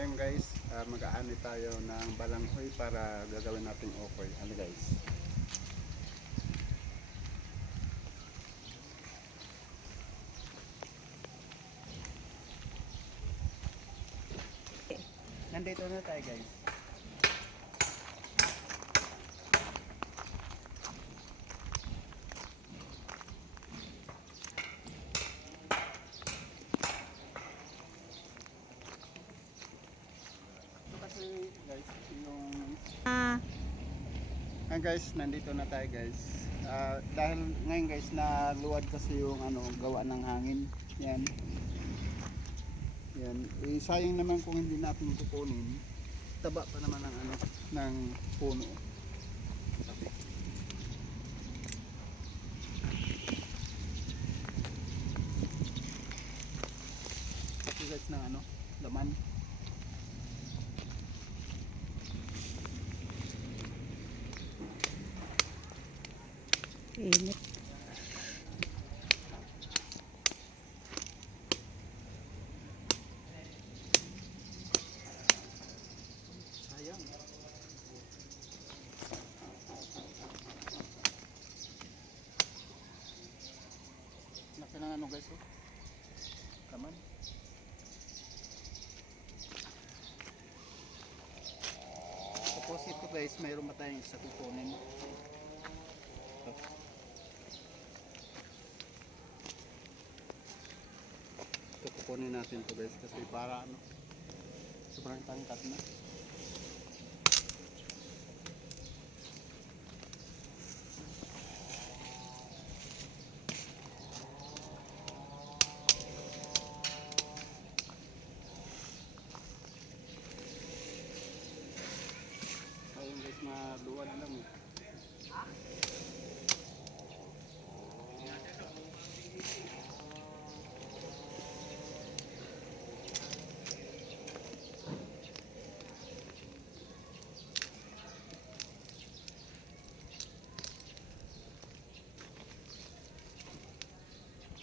Ngayon guys, mag-aani tayo ng balanghoy para gagawin nating okoy. Ano guys? Nandito na tayo guys. Ito kasi guys, yung guys, nandito na tayo guys. Dahil ngayon guys, naluwad kasi yung gawa ng hangin. Yan. Yan. Sayang naman kung hindi natin kukunin. Taba pa naman ng puno. Kasi guys na laman. Init. Sayang. Laki ng guys oh. Kaman. Tapos ito guys, mayroon pa tayong isa kukunin. Ito. Ito kukunin natin to guys kasi para sobrang tangkat na. Ayun guys, maluwad lang eh.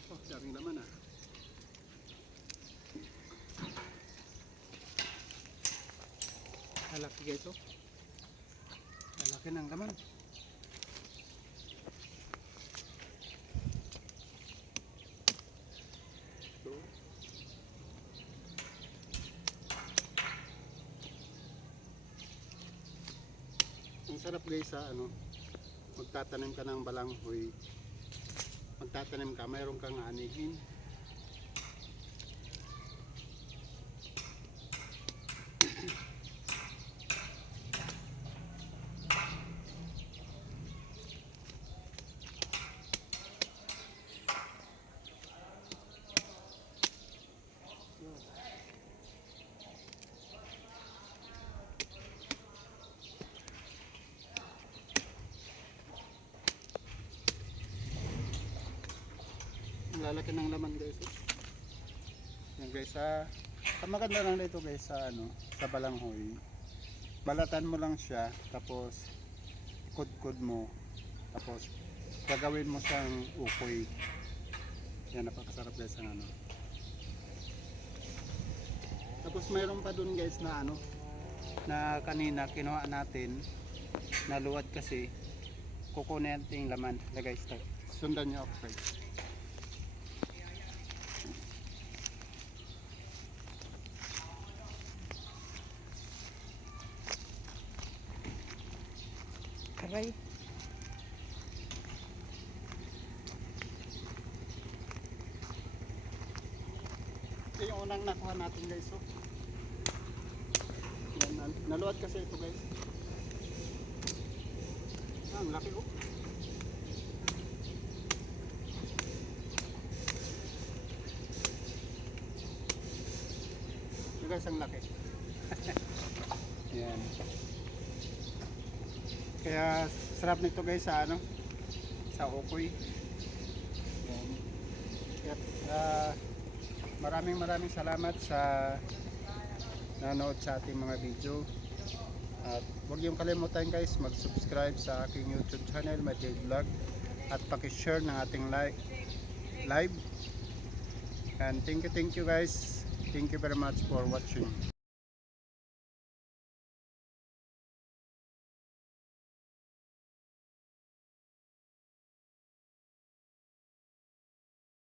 Oh, daming laman ah. Malaki guys oh. Malaki ng laman. Ito. Ang sarap guys sa magtatanim ka ng balanghoy. Magtatanim ka, mayroon kang anihin. Ang lalaki ng laman guys. Yan guys, ang maganda lang dito guys sa balanghoy. Balatan mo lang siya, tapos kudkod mo, tapos gagawin mo siyang ukoy. Yan, napakasarap guys ang Tapos mayroon pa dun guys na kanina kinuha natin, naluwad kasi, kukunin natin yung laman. Guys, sundan nyo ako guys. Aray. Ito yung unang nakuha natin guys oh. Yan, naluwad kasi ito guys. Ang laki oh. Ito guys, ang laki. Yan. Kaya sarap nito guys sa ukoy. Yan. Kaya, maraming salamat sa nanood sa ating mga video. At huwag niyong kalimutan guys, mag-subscribe sa aking YouTube channel, My Day Vlog, at paki-share ng ating live. And thank you guys. Thank you very much for watching.